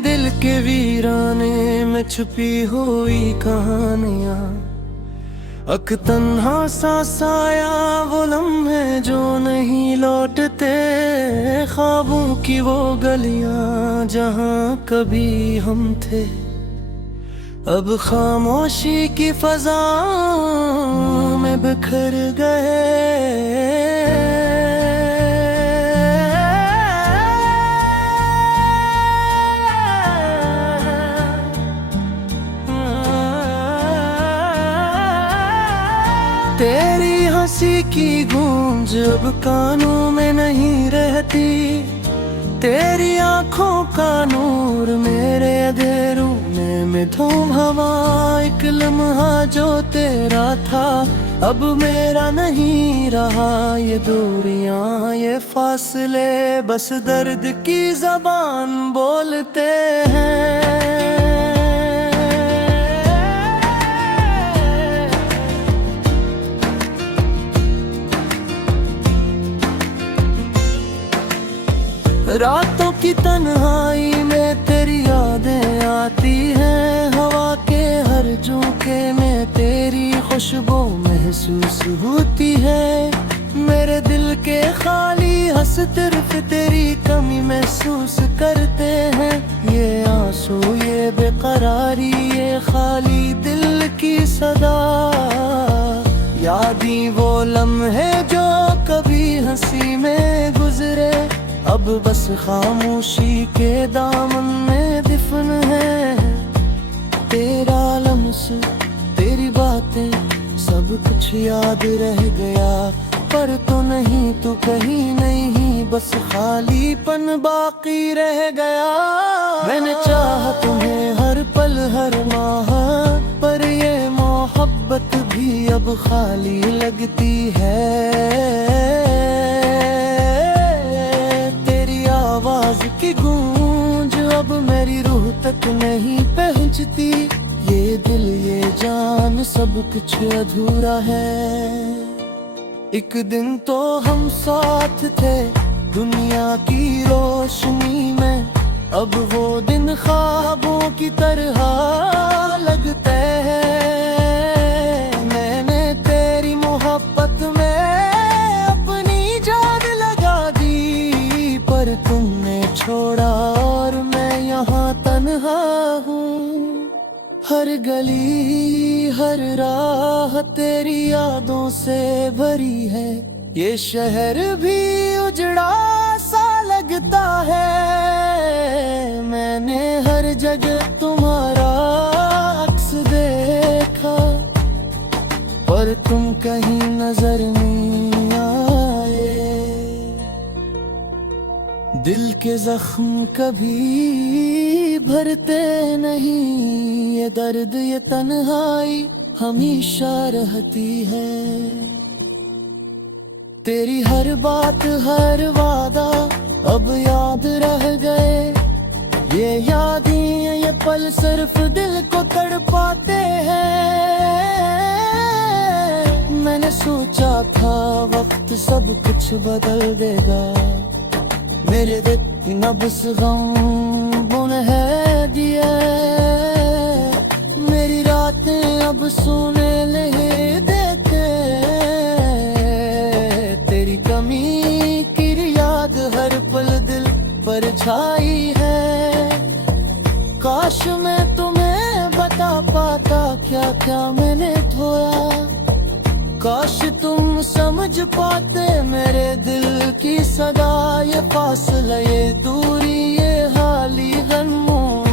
दिल के वीराने में छुपी हुई कहानियां, अक तन्हा सा साया वो लम्हे जो नहीं लौटते, ख्वाबों की वो गलियां जहां कभी हम थे, अब खामोशी की फजा में बिखर गए। तेरी हंसी की गूंज अब कानों में नहीं रहती, तेरी आंखों का नूर मेरे अंधेरों में मिथुन हवा, एक लम्हा जो तेरा था अब मेरा नहीं रहा, ये दूरियां ये फासले बस दर्द की ज़बान बोलते हैं। रातों की तन्हाई में तेरी यादें आती हैं, हवा के हर झोंके में तेरी खुशबू महसूस होती है, मेरे दिल के खाली हंस सिर्फ तेरी कमी महसूस करते हैं, ये आंसू ये बेकरारी ये खाली दिल की सदा, यादी वो लम्हे जो कभी हंसी में गुजरे, अब बस खामोशी के दामन में दिफन है, तेरा लम्स तेरी बातें सब कुछ याद रह गया, पर तो नहीं तू कहीं नहीं, बस खालीपन बाकी रह गया। मैंने चाहा तुम्हें हर पल हर माह, पर ये मोहब्बत भी अब खाली लगती है, की गूंज अब मेरी रूह तक नहीं पहुंचती, ये दिल ये जान सब कुछ अधूरा है। एक दिन तो हम साथ थे दुनिया की रोशनी में, अब वो दिन ख्वाबों की तरह लगते हैं, मैंने तेरी मोहब्बत में अपनी जान लगा दी, पर तुमने छोड़ा और मैं यहाँ तन्हा हूँ, हर गली हर राह तेरी यादों से भरी है, ये शहर भी उजड़ा सा लगता है, मैंने हर जगह तुम्हारा अक्स देखा, पर तुम कहीं नजर नहीं आए, दिल के जख्म कभी भरते नहीं, ये दर्द ये तन्हाई हमेशा रहती है, तेरी हर बात हर वादा अब याद रह गए, ये यादें ये पल सिर्फ दिल को तड़पाते हैं, मैंने सोचा था वक्त सब कुछ बदल देगा, मेरे दिल नब्ज़ गम बुन है दिए, मेरी रातें अब सोने नहीं देते, तेरी कमी की याद हर पल दिल पर छाई है, काश मैं तुम्हें बता पाता क्या क्या मैंने ढोया, काश तुम समझ पाते मेरे दिल की सदा, ये फासला ये दूरी ये हाली गमों,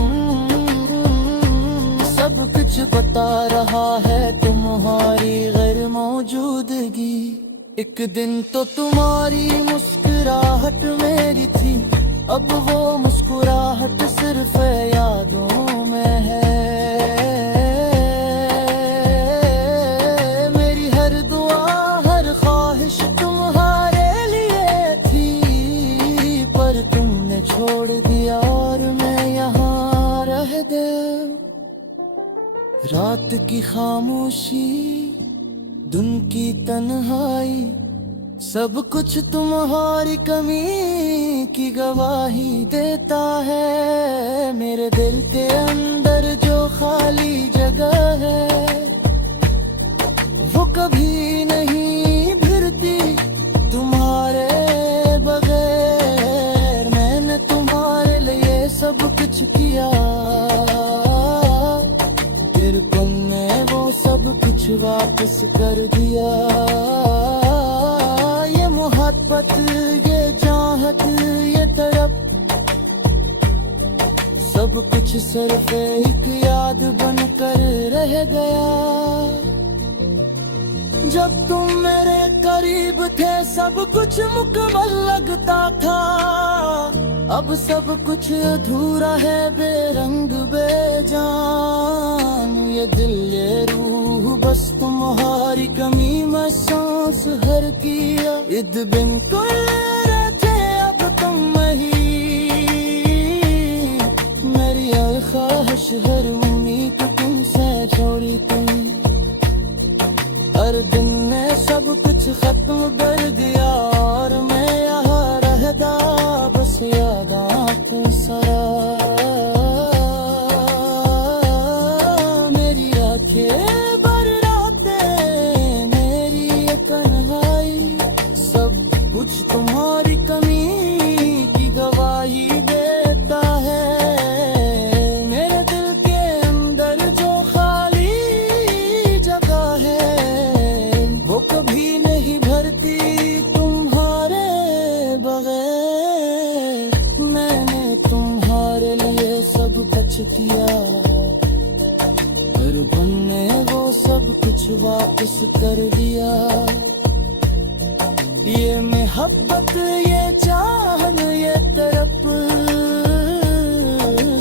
सब कुछ बता रहा है तुम्हारी गैर मौजूदगी, एक दिन तो तुम्हारी मुस्कुराहट मेरी थी, अब वो मुस्कुराहट सिर्फ यादों में है, छोड़ दिया और मैं यहाँ रह गया, रात की खामोशी दिन की तन्हाई सब कुछ तुम्हारी कमी की गवाही देता है। मेरे दिल के अंदर जो खाली जगह है वो कभी नहीं भरती तुम्हारे बगैर। मैंने तुम्हारे लिए सब कुछ किया, फिर तुमने वो सब कुछ वापस कर दिया। ये मोहब्बत, ये चाहत, ये तड़प, सब कुछ सिर्फ एक याद बनकर रह गया। जब तुम मेरे करीब थे सब कुछ मुकम्मल लगता था, अब सब कुछ अधूरा है, बेरंग बेजान। ये दिल ये रूह बस तुम्हारी कमी में सांस हर किया। ईद बिन कुल रहते अब तुम ही, मेरी हर ख्वाहिश हर उम्मीद तुमसे जोड़ी तुम। हर दिन ने सब कुछ खत्म कर दिया और मैं यहाँ रहता बस यादात सरा। मेरी आंखें भर रातें, मेरी ये तन्हाई, सब कुछ तुम्हारी कमी की गवाही देता है। मेरे दिल के अंदर जो खाली जगह है वो कभी नहीं भरती तुम्हारे बगैर। मैंने तुम्हारे लिए सब कुछ किया, पर तुमने वो सब कुछ वापस कर दिया। ये मोहब्बत, ये चाहत, ये तड़प,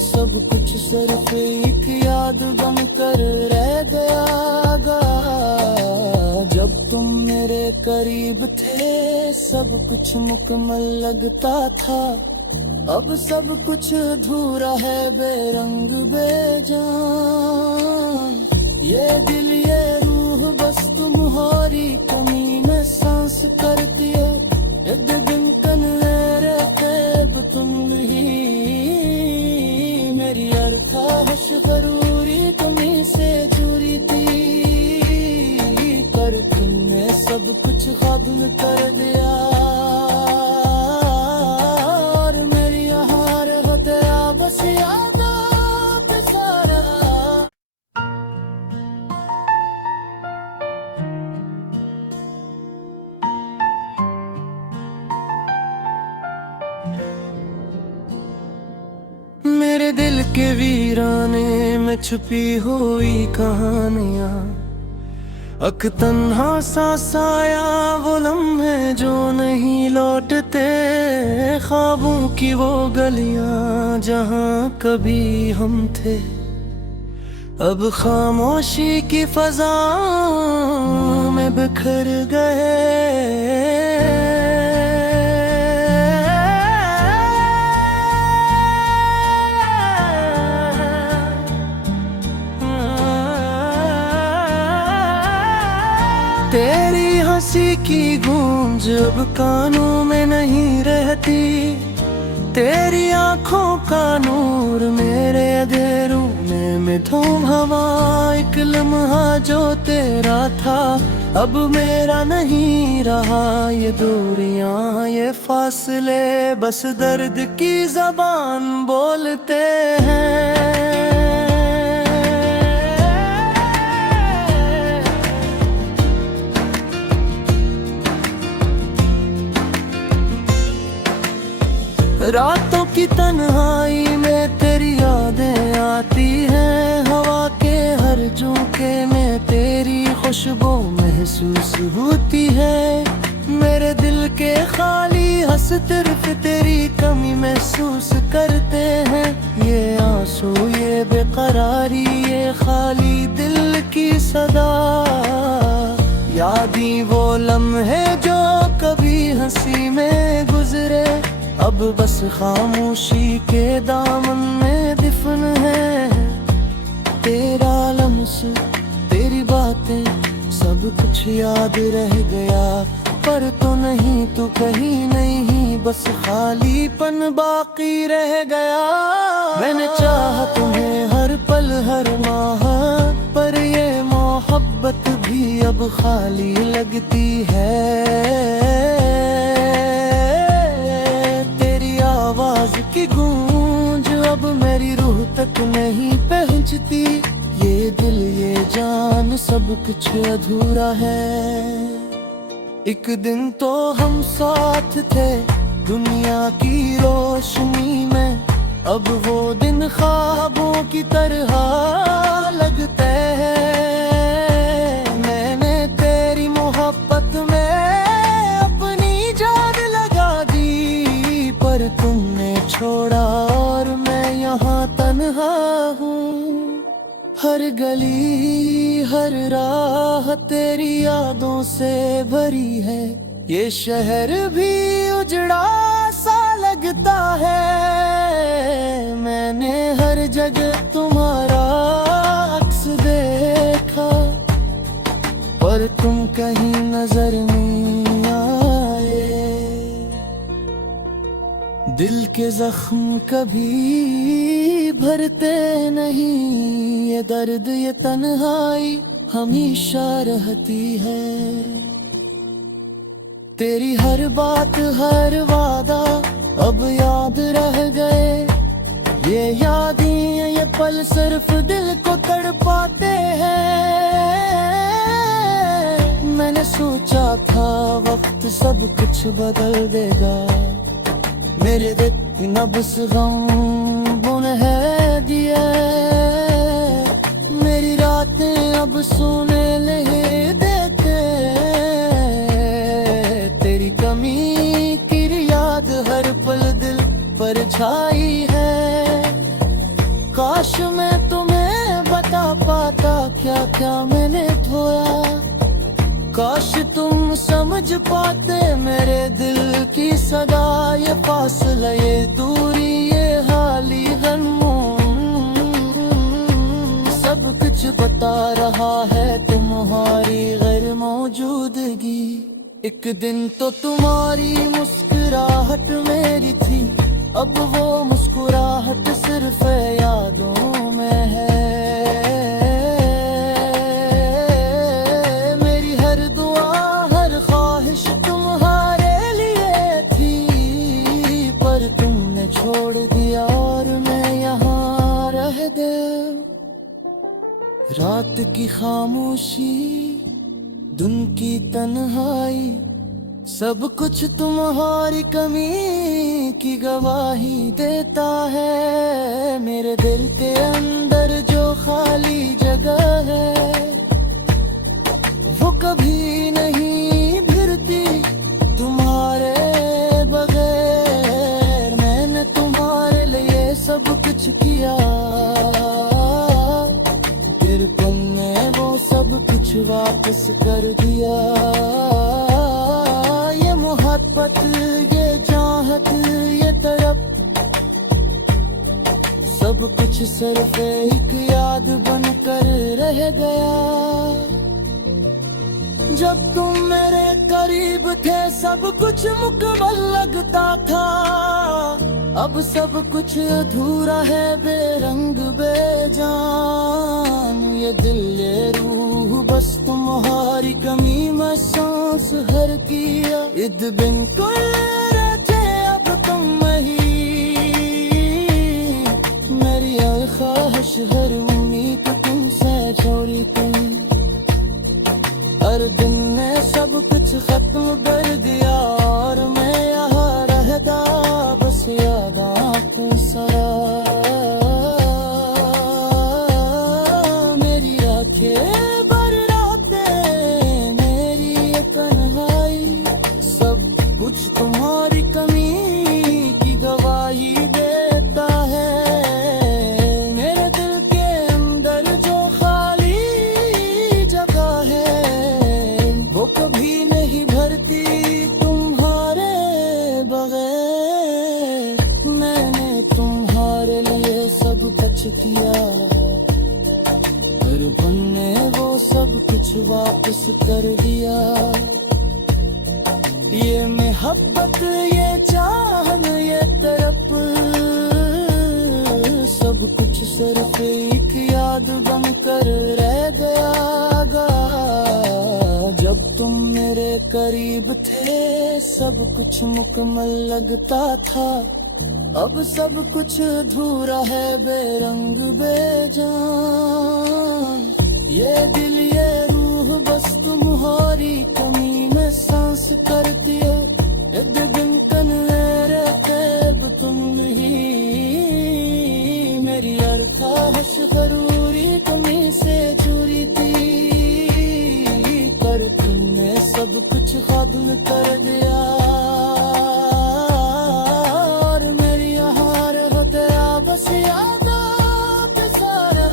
सब कुछ सिर्फ एक याद बनकर रह गया। जब तुम मेरे करीब थे सब कुछ मुकम्मल लगता था, अब सब कुछ अधूरा है, बेरंग बेजान। ये दिल ये रूह बस तुम्हारी कमी में सांस करती हो। एक दिन कन मेरे ख्वाब तुम ही, मेरी हर ख्वाहिश जरूरी तुम्हीं से जुड़ी थी, पर तुमने सब कुछ खत्म कर दिया। और मेरी हार हो तेरा बस यादात सारा। मेरे दिल के वीराने में छुपी हुई कहानियां, अक तन्हा सा साया वो लम्हे जो नहीं लौटते। ख्वाबों की वो गलियां जहां कभी हम थे, अब खामोशी की फजा में बिखर गए। तेरी हंसी की गूंज अब कानों में नहीं रहती, तेरी आंखों का नूर मेरे अंधेरों में थूम हवा। एक लम्हा जो तेरा था अब मेरा नहीं रहा, ये दूरियां ये फासले बस दर्द की ज़बान बोलते हैं। रातों की तन्हाई में तेरी यादें आती हैं, हवा के हर झोंके में तेरी खुशबू महसूस होती है। मेरे दिल के खाली हंस सिर्फ तेरी कमी महसूस करते हैं। ये आंसू ये बेकरारी ये खाली दिल की सदा, यादी वो लम्हे जो कभी हंसी में गुजरे, अब बस खामोशी के दामन में दिफन है। तेरा लम्स तेरी बातें सब कुछ याद रह गया, पर तो नहीं, तू कहीं नहीं, बस खालीपन बाकी रह गया। मैंने चाहा तुम्हें हर पल हर माह, पर ये मोहब्बत भी अब खाली लगती है। तेरी आवाज की गूंज अब मेरी रूह तक नहीं पहुंचती। ये दिल ये जान सब कुछ अधूरा है। एक दिन तो हम साथ थे दुनिया की रोशनी में, अब वो दिन ख्वाबों की तरह लगते हैं। मैंने तेरी मोहब्बत में अपनी जान लगा दी, पर तुमने छोड़ा और मैं यहाँ तन्हा हूँ। हर गली हर राह तेरी यादों से भरी है, ये शहर भी उजड़ा सा लगता है। मैंने हर जगह तुम्हारा अक्स देखा, पर तुम कहीं नजर नहीं आए। दिल के जख्म कभी भरते नहीं, ये दर्द ये तन्हाई हमेशा रहती है। तेरी हर बात हर वादा अब याद रह गए, ये यादें ये पल सिर्फ दिल को तड़पाते हैं। मैंने सोचा था वक्त सब कुछ बदल देगा, मेरे दिल न बस गम बुन है दिया। मेरी रातें अब सोने नहीं देते, तेरी कमी की याद हर पल दिल पर छाई है। काश मैं तुम्हें बता पाता क्या क्या मैंने धोया, काश तुम समझ पाते मेरे दिल की सदा। ये फासला ये दूरी ये हाली गमों, सब कुछ बता रहा है तुम्हारी गैर मौजूदगी। एक दिन तो तुम्हारी मुस्कुराहट मेरी थी, अब वो मुस्कुराहट सिर्फ यादों में है। छोड़ दिया और मैं यहाँ रह गया। रात की खामोशी दिन की तन्हाई, सब कुछ तुम्हारी कमी की गवाही देता है। मेरे दिल के अंदर जो खाली जगह है, वो कभी नहीं भरती तुम्हारे बगैर। मैंने तुम्हारे लिए सब कुछ किया, तिरपन ने वो सब कुछ वापस कर दिया। ये मोहब्बत ये चाहत ये तड़प, सब कुछ सिर्फ एक याद बनकर रह गया। जब तुम मेरे करीब थे सब कुछ मुकम्मल लगता था, अब सब कुछ अधूरा है बेरंग बेजान। ये दिल ये रूह बस तुम्हारी कमी में सांस हर किया। ईद बिन कुल रहते अब तुम ही, मेरी हर ख्वाहिश हर उम्मीद तुमसे छोड़ी तुम। हर दिन ने सब कुछ खत्म कर दिया और मैं यहाँ रहता बस यादां सरा। मेरी आंखें भर रातें मेरी ये तन्हाई, सब कुछ तुम्हारी कमी की गवाही देता है। मेरे दिल के अंदर जो खाली जगह है, वो कभी नहीं भरती तुम्हारे बगैर। मैंने तुम्हारे लिए सब कुछ किया, पर बनने वो सब कुछ वापस कर दिया। ये मोहब्बत, ये चाहन, ये तरफ, सब कुछ सिर्फ एक याद बनकर रह गया। जब तुम मेरे करीब थे सब कुछ मुकम्मल लगता था, अब सब कुछ अधूरा है, बेरंग बेजान। ये दिल ये रूह बस तुम्हारी कमी में सांस करती हो, दिन कन रब तुम ही मेरी हर ख्वाहिश जरूरी तुम्हीं से जुड़ी थी, पर तुमने सब कुछ खत्म कर दिया। बस यादों पे सारा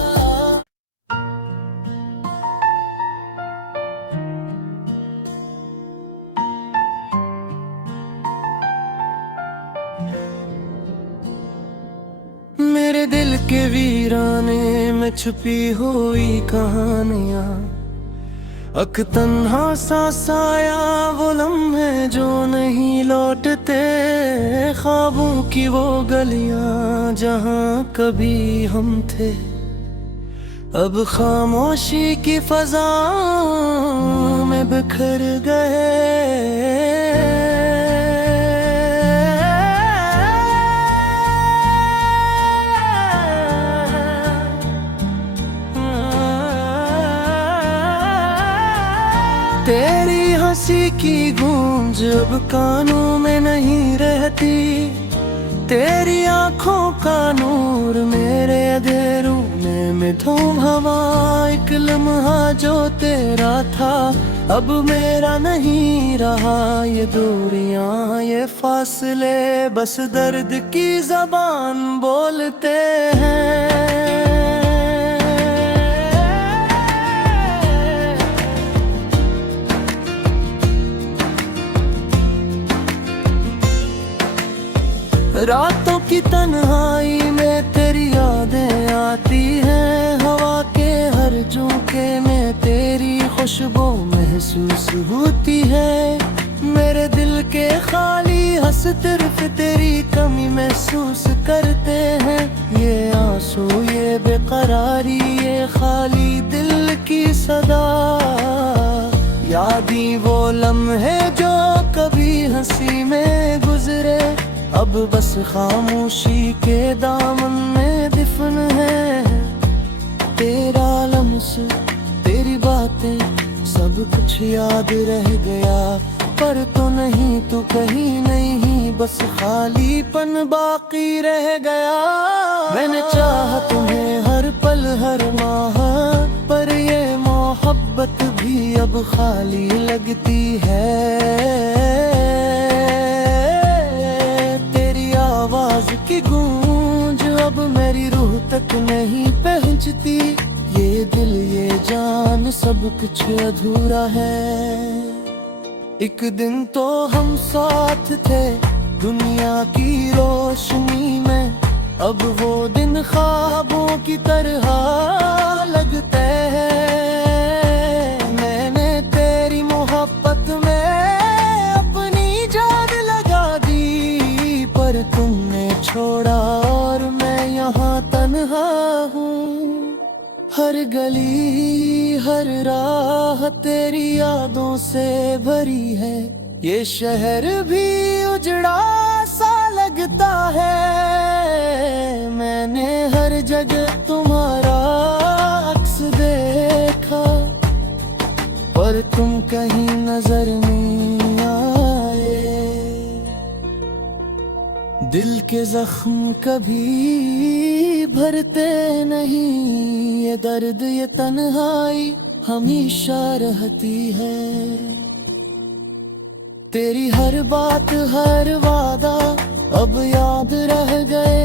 मेरे दिल के वीराने में छुपी हुई कहानियां, अक तन्हा सा साया वो लम्हे जो नहीं लौटते, ख्वाबों की वो गलियां जहां कभी हम थे, अब खामोशी की फजा में बिखर गए। तेरी हंसी की गूंज अब कानों में नहीं रहती, तेरी आंखों का नूर मेरे अंधेरों में धूम हवा, एक लम्हा जो तेरा था अब मेरा नहीं रहा। ये दूरियां ये फासले बस दर्द की ज़बान बोलते हैं। रातों की तन्हाई में तेरी यादें आती हैं, हवा के हर झोंके में तेरी खुशबू महसूस होती है। मेरे दिल के खाली हंस सिर्फ तेरी कमी महसूस करते हैं, ये आंसू ये बेकरारी ये खाली दिल की सदा, यादी वो लम्हे जो कभी हंसी में गुजरे, अब बस खामोशी के दामन में दिफन है। तेरा लम्स तेरी बातें सब कुछ याद रह गया, पर तो नहीं तू कहीं नहीं, बस खालीपन बाकी रह गया। मैंने चाहा तुम्हें हर पल हर माह, पर ये मोहब्बत भी अब खाली लगती है। आवाज की गूंज अब मेरी रूह तक नहीं पहुंचती, ये दिल ये जान सब कुछ अधूरा है। एक दिन तो हम साथ थे दुनिया की रोशनी में, अब वो दिन ख्वाबों की तरह लगते हैं। मैंने तेरी मोहब्बत में अपनी जान लगा दी, पर तुमने छोड़ा और मैं यहाँ तन्हा हूँ। हर गली हर राह तेरी यादों से भरी है, ये शहर भी उजड़ा सा लगता है। मैंने हर जगह तुम्हारा अक्स देखा, पर तुम कहीं नजर नहीं आए। दिल के जख्म कभी भरते नहीं, ये दर्द ये तन्हाई हमेशा रहती है। तेरी हर बात हर वादा अब याद रह गए,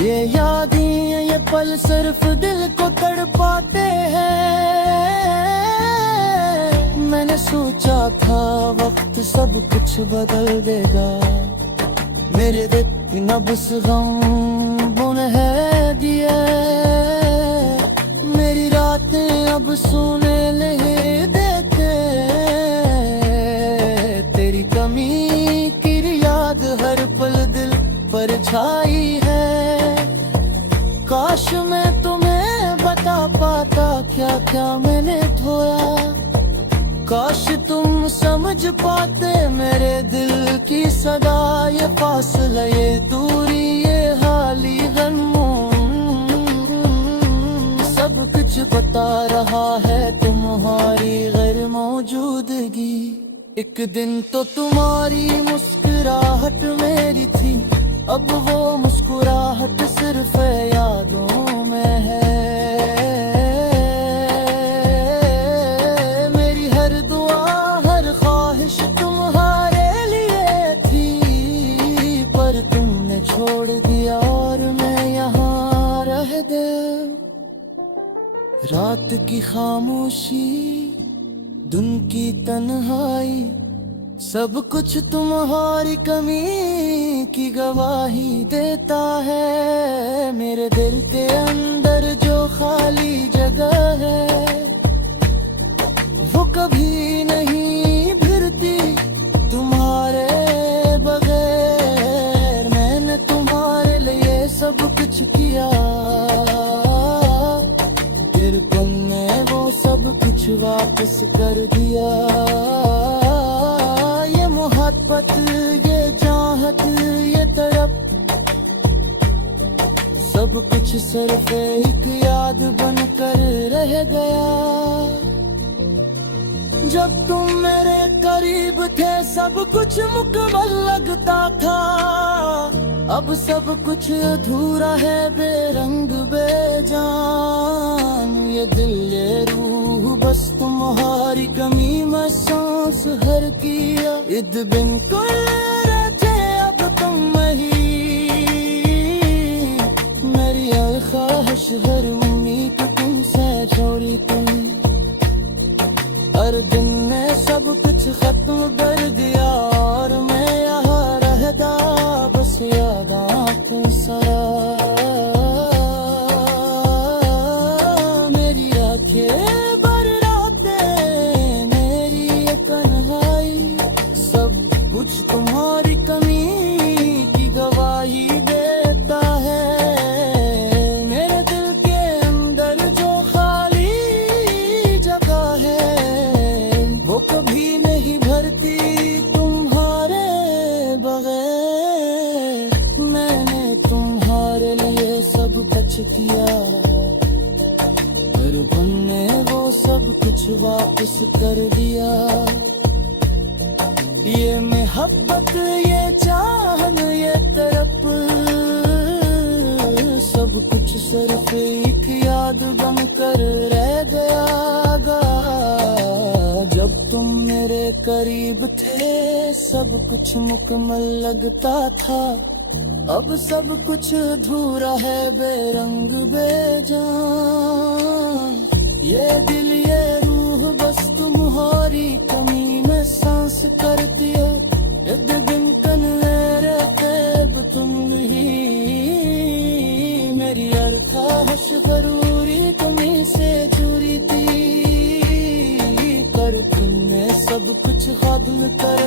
ये यादें ये पल सिर्फ दिल को तड़पाते हैं। मैंने सोचा था वक्त सब कुछ बदल देगा, मेरे दिल नब्ज़ गम बुन है दिए। मेरी रातें अब सोने ले देखे, तेरी जाता क्या क्या मैंने धोया। काश तुम समझ पाते मेरे दिल की सदा, ये फासला ये दूरी ये हाली गमों, सब कुछ बता रहा है तुम्हारी गैर मौजूदगी। एक दिन तो तुम्हारी मुस्कुराहट मेरी थी, अब वो मुस्कुराहट सिर्फ यादों में है। मेरी हर दुआ हर ख्वाहिश तुम्हारे लिए थी, पर तुमने छोड़ दिया और मैं यहाँ रह गया। रात की खामोशी, दिन की तन्हाई, सब कुछ तुम्हारी कमी की गवाही देता है। मेरे दिल के अंदर जो खाली जगह है, वो कभी नहीं भरती तुम्हारे बगैर। मैंने तुम्हारे लिए सब कुछ किया, फिर तुमने वो सब कुछ वापस कर दिया। ये मोहब्बत ये चाहत ये तड़प, सब कुछ सिर्फ एक याद बनकर रह गया। जब तुम मेरे करीब थे सब कुछ मुकम्मल लगता था, अब सब कुछ अधूरा है बेरंग बेजान। ये दिल ये रूह बस तुम्हारी कमी में सांस हर किया। ईद बिन कुल रहते अब तुम ही, मेरी हर ख्वाहिश हर उम्मीद तुमसे छोड़ी तुम। हर दिन में सब कुछ खत्म कर दिया और मैं यहाँ रहता बस यादां सरा। मेरी आंखें भर रातें मेरी ये तन्हाई, सब कुछ तुम्हारी कमी की गवाही देता है। मेरे दिल के अंदर जो खाली जगह है, वो कभी नहीं भरती तुम्हारे बगैर। मैंने तुम्हारे लिए सब कुछ किया, पर तुमने वो सब कुछ वापस कर दिया। ये मोहब्बत ये चाहन ये तरफ, सब कुछ सिर्फ एक याद बनकर रह गया। जब तुम मेरे करीब थे सब कुछ मुकम्मल लगता था, अब सब कुछ अधूरा है बेरंग बेजान। ये दिल ये रूह बस तुम्हारी कमी में सांस करती हो। इद बिन कन मेरे कैब तुम ही, मेरी हर ख्वाहिश जरूरी तुम्हीं से जुड़ी थी, पर तुमने सब कुछ खत्म कर